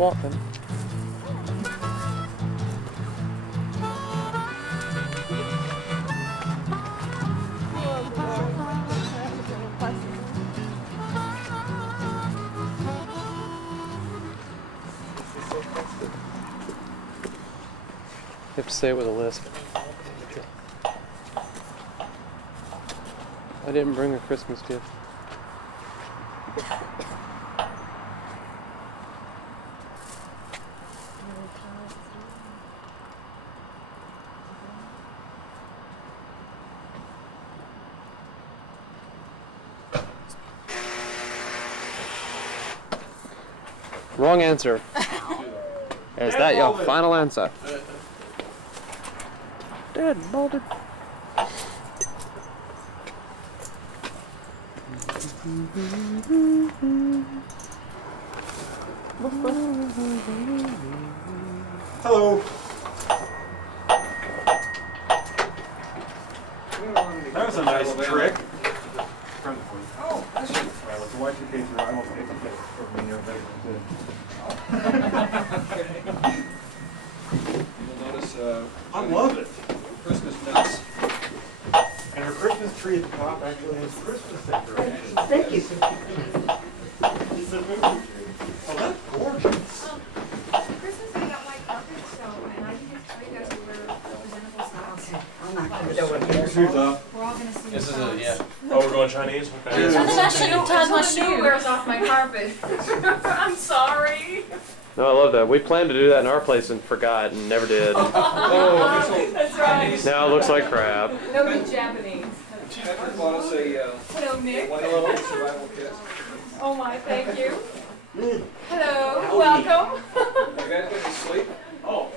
walking. You have to say it with a lisp. I didn't bring a Christmas gift. Wrong answer. Is that your final answer? Dead, molded. Hello. That was a nice trick. Oh, that's just the Y2K through. I won't take it for me. You'll notice I love it. Christmas nuts. And her Christmas tree at the top actually has Christmas decorations. Thank you. It's a movie tree. Oh, that's gorgeous. Christmas we got white carpet, so and I think it's great that we wear presentable styles. I'm not going to do it here. Shoes off. We're all gonna see This the is a, styles. yeah. Oh, we're going Chinese? Okay. That's what new wears off my carpet. I'm sorry. No, I love that. We planned to do that in our place and forgot and never did. That's right. Now it looks like crap. Nobody Japanese. Patrick bought us a Hello, Nick. one-level survival kit. Oh my, thank you. Hello, welcome. You guys get to sleep? Oh,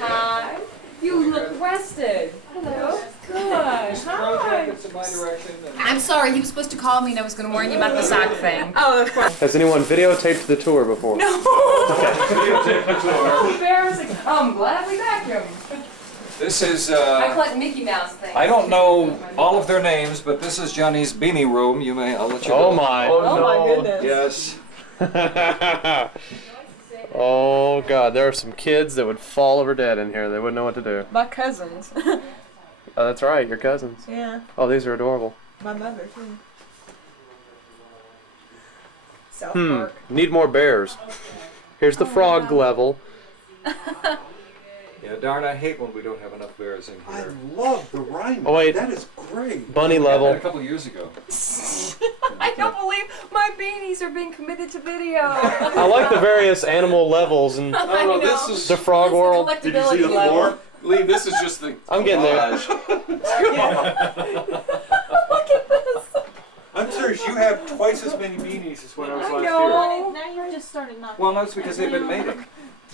Hi. You look rested. Hello. Good. Throw Hi. jackets in my direction. And I'm sorry, he was supposed to call me and I was going to warn you about the sock thing. Oh, of course. Has anyone videotaped the tour before? No. Embarrassing. I'm glad we vacuumed. this is, I collect Mickey Mouse things. I don't know all of their names, but this is Johnny's beanie room. I'll let you know. Oh my. Oh my goodness. Yes. Oh god, there are some kids that would fall over dead in here. They wouldn't know what to do. My cousins. Oh, that's right, your cousins. Yeah, Oh, these are adorable. my mother too. South Hmm, Park. need more bears. Here's the frog level. Yeah, darn, I hate when we don't have enough bears in I here. love the rhino. Oh, wait. That is great. Bunny We had that a level. couple years ago. I don't believe my beanies are being committed to video. I like the various animal levels and I know. this is, the frog world. Did you see the floor? Lee, this is just the I'm getting there. collage. Look at this. I'm serious. You have twice as many beanies as when I was I last know. Now you're just starting not. Well, that's because they've been mating. year.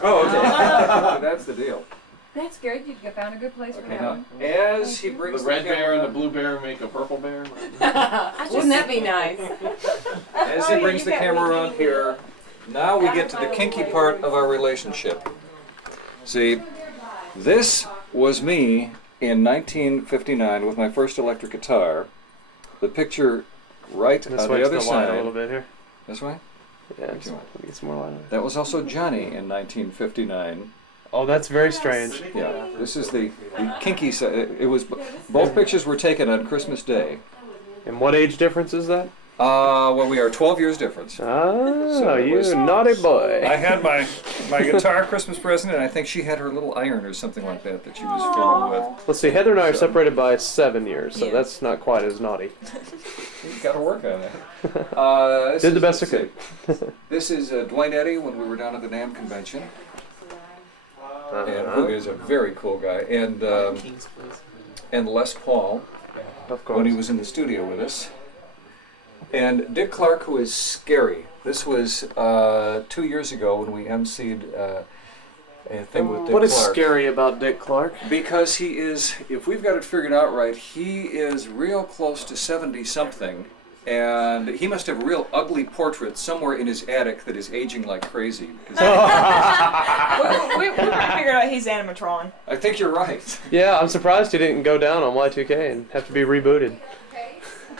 Oh, okay. That's the deal. That's good. You found a good place for Okay, that now, one. as he The brings red bear and the camera, blue bear make a purple bear. Wouldn't that be nice? as he brings the camera around here, now we get to the kinky part of our relationship. See, this was me in 1959 with my first electric guitar. The picture right This on way the to other the light a little side. bit here. This way? Yeah, just let me get some more light on it. That was also Johnnie in 1959. Oh, that's very strange. Yeah, this is the kinky side. It was both pictures were taken on Christmas Day. And what age difference is that? Well, we are 12 years difference. Ah, So it you was- naughty boy. I had my guitar Christmas present, and I think she had her little iron or something like that she was fiddling with. Let's see, Heather and I are separated by 7 years, so that's not quite as naughty. You got to work on that. Did the best I could. This is Dwayne Eddy when we were down at the NAMM convention, and who is a very cool guy, and Les Paul Of course. when he was in the studio with us, and Dick Clark, who is scary. This was 2 years ago when we emceed a thing with Dick What is Clark. scary about Dick Clark? Because he is, if we've got it figured out right, he is real close to 70-something, and he must have a real ugly portrait somewhere in his attic that is aging like crazy. 'Cause we figured out he's animatron. I think you're right. Yeah, I'm surprised he didn't go down on Y2K and have to be rebooted.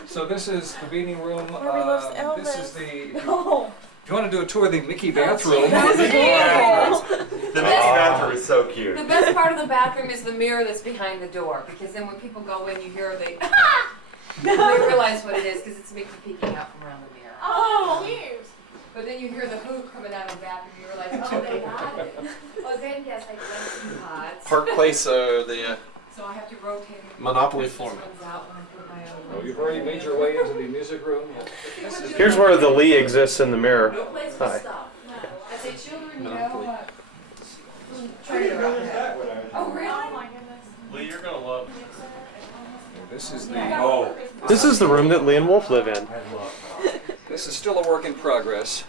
So this is the beanie room. Barbie loves This is Elvis. the. Oh. If you want to do a tour of the Mickey bathroom, The Mickey bathroom is so cute. The best part of the bathroom is the mirror that's behind the door, because then when people go in, you hear they realize what it is, because it's Mickey peeking out from around the mirror. Oh, cute. But then you hear the hoop coming out of the bathroom, you realize, oh, they got it. Well, then, yes, I collect pods. Park Place, the So I have to rotate it. Monopoly This format. comes out when I put my oh, own. you've already made your way into the music room. This is Here's where the Lee exists in the mirror. No place for Hi. stuff. I say, children, you know Monopoly. what? I Trailer didn't out notice there. that when I was. Oh, really? Oh my goodness. Lee, you're gonna love this is the Oh. This is the room that Lee and Wolf live in. this is still a work in progress.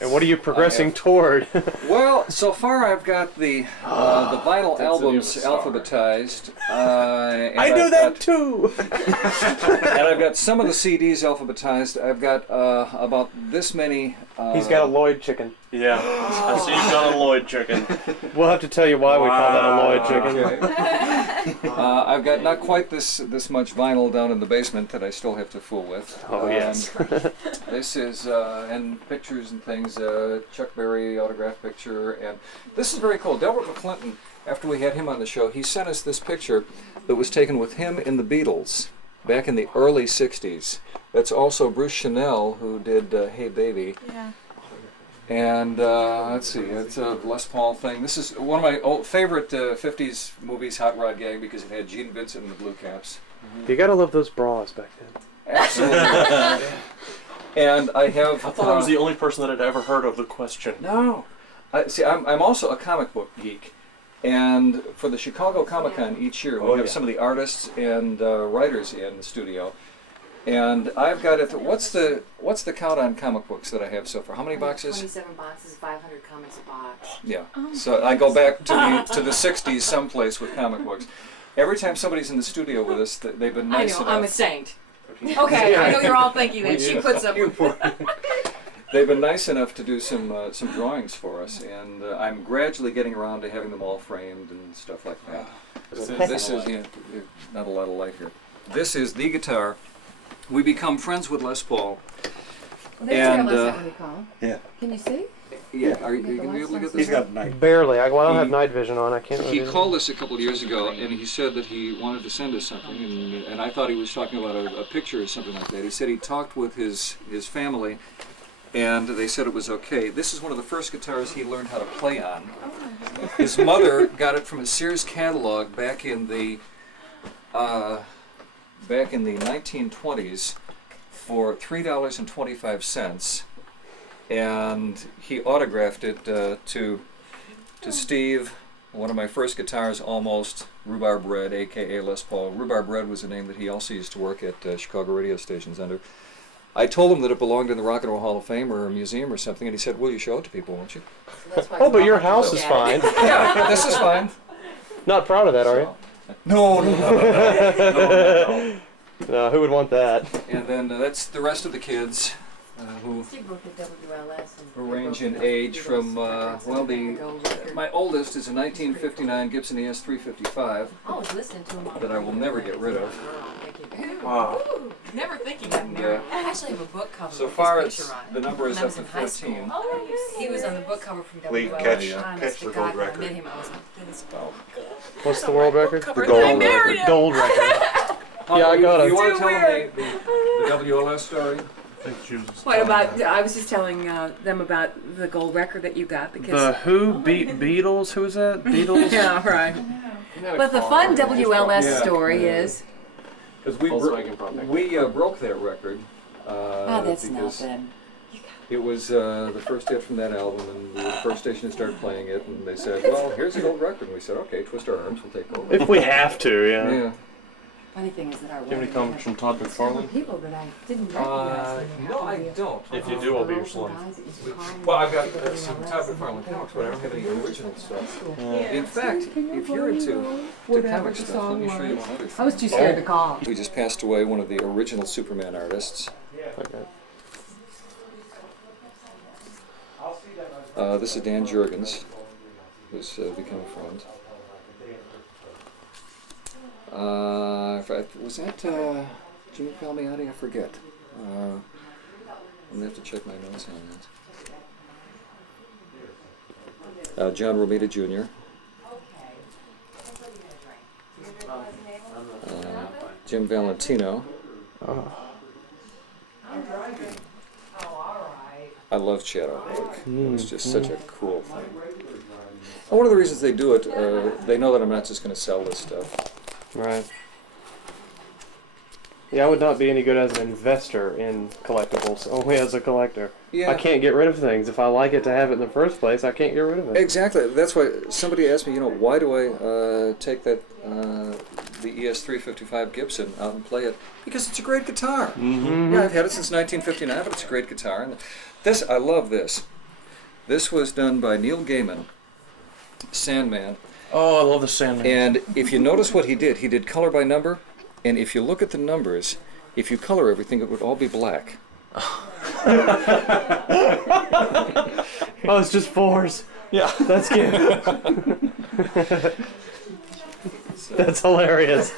And what are you progressing toward? Well, so far I've got the vinyl albums alphabetized. And I do I've that got- too. And I've got some of the CDs alphabetized. I've got about this many. He's got a Lloyd chicken. Yeah. I see you've got a Lloyd chicken. We'll have to tell you why we call that a Lloyd chicken. Okay. I've got not quite this much vinyl down in the basement that I still have to fool with. Oh, yes. This is and pictures and things. Chuck Berry autograph picture, and this is very cool. Delbert McClinton, after we had him on the show, he sent us this picture that was taken with him in the Beatles back in the early '60s. That's also Bruce Chanel, who did "Hey Baby." Yeah. And let's see, it's a Les Paul thing. This is one of my old favorite 50s movies, Hot Rod Gang, because it had Gene Vincent in the blue caps. You gotta love those bras back then. Absolutely. And I have. I thought I was the only person that had ever heard of the question. No. See, I'm also a comic book geek. And for the Chicago Comic Con each year, we have some of the artists and writers in the studio. And I've got it. What's the count on comic books that I have so far? How many boxes? 27 boxes, 500 comics a box. Yeah. So I go back to the '60s someplace with comic books. Every time somebody's in the studio with us, they've been I nice know, enough. I'm a saint. Okay, I know you're all thinking that. She puts up with They've been nice enough to do some drawings for us, and I'm gradually getting around to having them all framed and stuff like that. This is not a lot of light here. This is the guitar. We become friends with Les Paul. Well, there's And, your lesson, what do you call? Yeah. Can you see? Yeah, are you going to be able to get this? He's got night. Barely. I don't have night vision on. I can't He really. called us a couple of years ago, and he said that he wanted to send us something, and I thought he was talking about a picture or something like that. He said he talked with his family, and they said it was okay. This is one of the first guitars he learned how to play on. His mother got it from a Sears catalog back in the 1920s for $3.25, and he autographed it to Steve. One of my first guitars, almost Rhubarb Red, aka Les Paul. Rhubarb Red was a name that he also used to work at Chicago radio stations under. I told him that it belonged in the Rock and Roll Hall of Fame or a museum or something, and he said, "Will you show it to people, won't you?" Oh, but your house is fine. Yeah, this is fine. Not proud of that, are you? No. No, who would want that? And then that's the rest of the kids who range in age from, my oldest is a 1959 Gibson ES355 I was listening to him. that I will never get rid of. Wow. Never thinking of him. Yeah. I actually have a book cover So with far, his picture on it. the number is When I up was to in high school. 14. He was on the book cover from Lee, WL. catch Honest the to gold God, when I record. met him, I was like, this What's the world record? The gold record. Gold record. Yeah, I got it. You want to tell them the WLS story? What about? I was just telling them about the gold record that you got because. The Who beat Beatles? Who was that? Beatles? Yeah, right. But the fun WLS story is. Because we broke that record. That's not because then. it was the first hit from that album, and we were the first station to start playing it, and they said, "Well, here's the gold record." And we said, "Okay, twist our arms, we'll take over." If we have to, yeah. Yeah. Funny thing is that our Do you have any comments from Todd McFarlane? people that I didn't recognize. No, I don't. If you do, I'll be your slum. Well, I've got some Todd McFarlane comics, but I don't have any original stuff. In fact, if you're into comic stuff, let me show you one other thing. I was too scared to call. We just passed away one of the original Superman artists. This is Dan Jurgens, who's become a friend. Was that Jimmy Palmiotti? I forget. I'm gonna have to check my notes on that. John Romita Jr. Jim Valentino. I love shadow work. It's just such a cool thing. And one of the reasons they do it, they know that I'm not just going to sell this stuff. Right. Yeah, I would not be any good as an investor in collectibles, only as a collector. Yeah. I can't get rid of things. If I like it to have it in the first place, I can't get rid of it. Exactly. That's why somebody asked me, you know, why do I take that the ES355 Gibson out and play it? Because it's a great guitar. Mm-hmm. Yeah, I've had it since 1959, but it's a great guitar. And this, I love this. This was done by Neil Gaiman, Sandman. Oh, I love the Sandman. And if you notice what he did color by number. And if you look at the numbers, if you color everything, it would all be black. Oh, it's just fours. Yeah. That's cute. That's hilarious.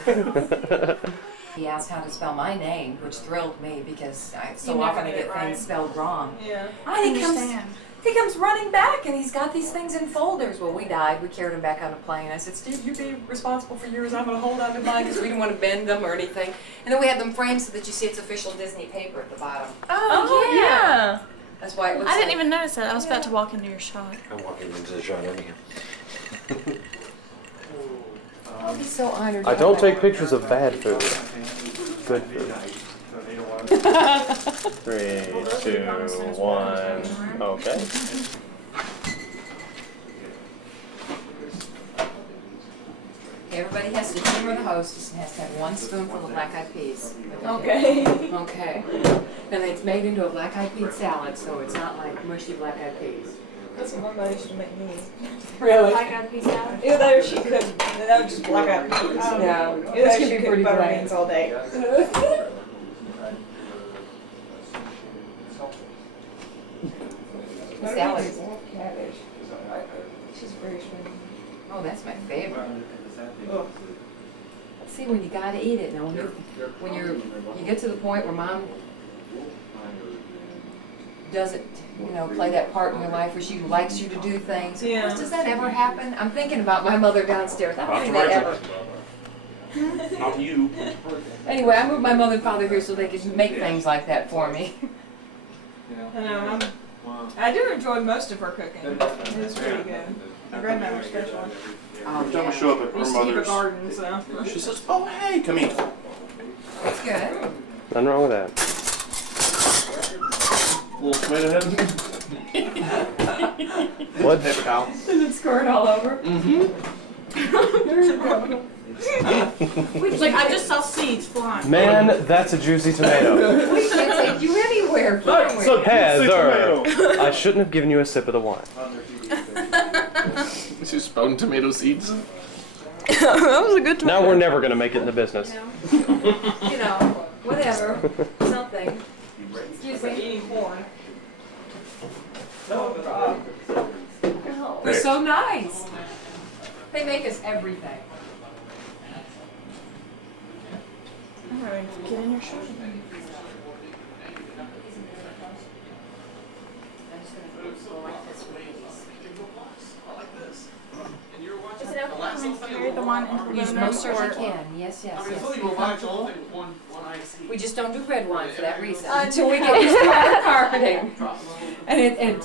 He asked how to spell my name, which thrilled me because so You often I never get get it right. things spelled wrong. Yeah. He comes running back and he's got these things in folders. Well, we died. We carried him back on a plane. I said, Steve, you be responsible for yours. I'm going to hold on to mine because we didn't want to bend them or anything. And then we had them framed so that you see it's official Disney paper at the bottom. Oh, yeah. That's why it looks I didn't like... even notice that. I was about to walk into your shop. I'm walking into the shot anyhow. I'll be so honored. I don't take pictures of bad food. Good food. 3, 2, 1. Okay. Everybody has to humor the hostess and has to have one spoonful of black-eyed peas. Okay. Okay. And it's made into a black-eyed pea salad, so it's not like mushy black-eyed peas. That's what my mother used to make me. Really? Black-eyed pea salad? Either that or she couldn't. That was just black-eyed peas. Yeah. Either This that or can she be cooked pretty butter bland. beans all day. Salad. Cabbage. She's very sweet. Oh, that's my favorite. See, when you gotta eat it, now when you get to the point where mom doesn't, play that part in your life where she likes you to do things. Yeah. Does that ever happen? I'm thinking about my mother downstairs. I don't think that ever. Not you. Anyway, I moved my mother and father here so they could make things like that for me. I know. I do enjoy most of her cooking. It is pretty good. My grandmother especially. Every time I show up at We her used to keep a mother's, garden, so. she says, "Oh, hey, come here." That's good. Nothing wrong with that. Little tomato head. What? Paper towel. Does it squirt all over? It's like, I just saw seeds flying. Man, that's a juicy tomato. We can't take you anywhere, can we? Heather, I shouldn't have given you a sip of the wine. Is you spouting tomato seeds? That was a good Now we're never going to make it in the business. Whatever. Something. Excuse me. eating corn. They're so nice. They make us everything. I'm ready to get in your shirt. Is it okay for me to carry the one into the You room most certainly or? can. Yes, yes. Be comfortable. We just don't do red wine for that reason until we get used to our carpeting. And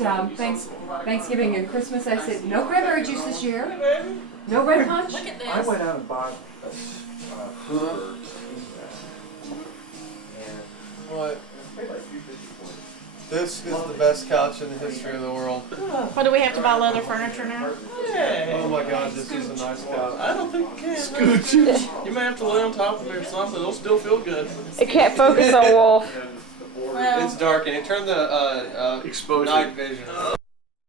Thanksgiving and Christmas, I said no cranberry juice this year. No red punch. Look at I this. went out and bought a hood. What? This is the best couch in the history of the world. What, do we have to buy leather furniture now? Oh my god, this is a nice couch. I don't think you can. Scooch. You may have to lay on top of it or something. It'll still feel good. It can't focus on Wolf. It's dark and it turned the Exposure. night vision.